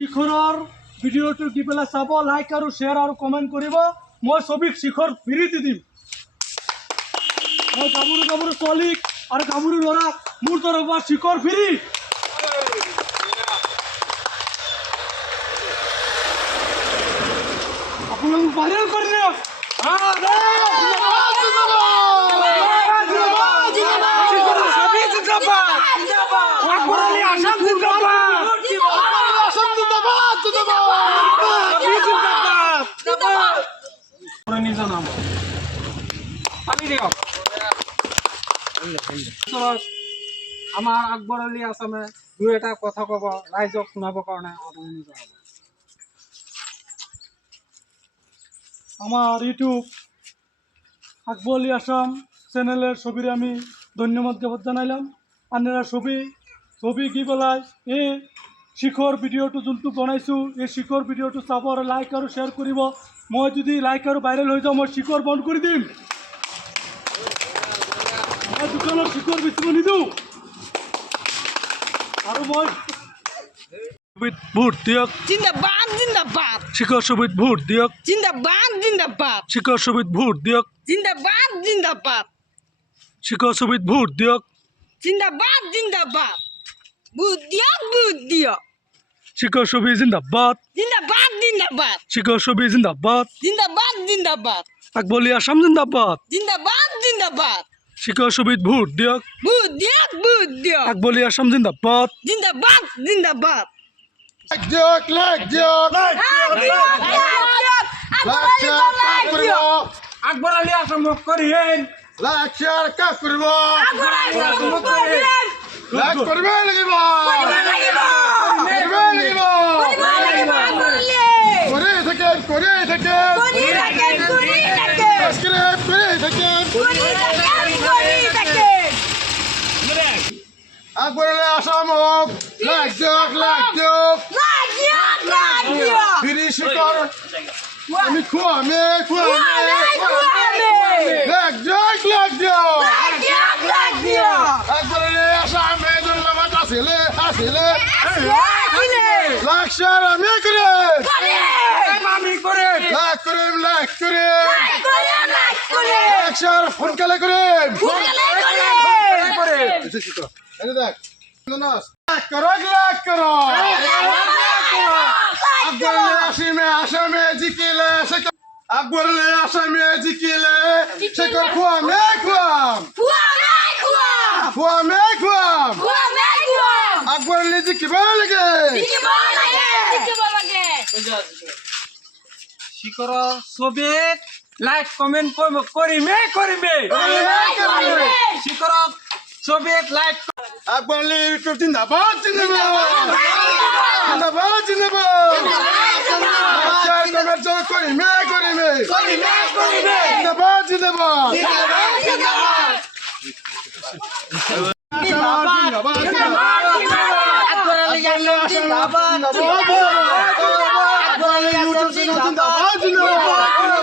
শিখৰৰ ভিডিঅ'টো দি পেলাই চাব লাইক আৰু শ্বেয়াৰ আৰু কমেণ্ট কৰিব। মই ছবিক শিখৰ ফ্ৰী দি দিম। মই গাভৰু গাভৰু ছোৱালীক আৰু গাভৰু ল'ৰাক মোৰ তৰফৰ পৰা শিখৰ ফ্ৰী আপোনালোক ভাইৰেল কৰি দিয়ক হা, দে। শিখৰৰ ছবি জিন্দাবাদ। আকবৰালি আসাম জিন্দাবাদ। ছবি জিন্দাবাদ। আপুনি নিজৰ নাম পানী আমাৰ আকবৰ আলী আছামে দুই এটা কথা ক'ব, ৰাইজক শুনাবৰ কাৰণে আপুনি নিজৰ আমার ইউটিউব, আকবর আলী আসাম চ্যানেলের ছবির আমি ধন্যবাদ জ্ঞাপন জানাইলাম। আপনারা ছবি ছবি কি পেলাই এই শিখৰ ভিডিঅ'টো যোনটো বনাইছোঁ। এই শিখৰ ভিডিঅ'টো চাব আৰু লাইক আৰু শ্বেয়াৰ কৰিব। মই যদি লাইক আৰু ভাইৰেল হৈ যাওঁ মই শিখৰ বন্ধ কৰি দিম। মই দোকানত শিখৰ বেচিব নিদিওঁ। আৰু মই ছবিত ভোট দিয়ক। জিন্দাবাদ জিন্দাবাদ। শিখৰ ছবিত ভোট দিয়ক। জিন্দাবাদ জিন্দাবাদ। শিখৰ ছবিত ভোট দিয়ক। জিন্দাবাদ জিন্দাবাদ। শিখৰ ছবিত ভোট দিয়ক। জিন্দাবাদ জিন্দাবাদ। বুট দিয়ক বুট দিয়ক। শিখৰ ছবি জিন্দাবাদ। জিন্দাবাদ জিন্দাবাদ। শিখৰ ছবি জিন্দাবাদ। জিন্দাবাদ জিন্দাবাদ। আকবলি আসাম জিন্দাবাদ। জিন্দাবাদ জিন্দাবাদ। শিখৰ ছবিত ভোট দিয়ক। বুট দিয়ক বুট দিয়ক। আকবলি আসাম জিন্দাবাদ। জিন্দাবাদ জিন্দাবাদ। like Duke, like Duke, Kakurbo, Akbar Ali Assam করিয়েন। like Duke, Kakurbo, like Kurbe Lagiba, Kurbe Hok, like Duke, like Duke, Biri Shikar, আমি খোয়া মে খোয়া মে লাগ জক লাগ জক একবার আসাম আসিলে আসিলে লাগ শার আমি করে করে করে। লাগ করে লাগ শার ফোন কালে করে। এই দেখ লাগ করো লাগ করো। আকবর আসামে আসামে জিকিলে আকবর আসামে জিকিলে সে খোয়া মে খোয়াম খোয়া মে খোয়াম আকবর লিজি কিবা লাগে। শিখর ছবিত লাইক কমেন্ট কৰিমে কৰিমে। শিখৰ ছবিত লাইক আকবর লি ইউটিউব জিন্দাবাদ। জিন্দাবাদ জিন্দাবাদ। জিন্দাবাদ আচ্ছা কমেন্ট জয় করি মে করি মে জিন্দাবাদ। জিন্দাবাদ জিন্দাবাদ। জিন্দাবাদ আকবর লি ইউটিউব 哎呦，这是怎么搞的？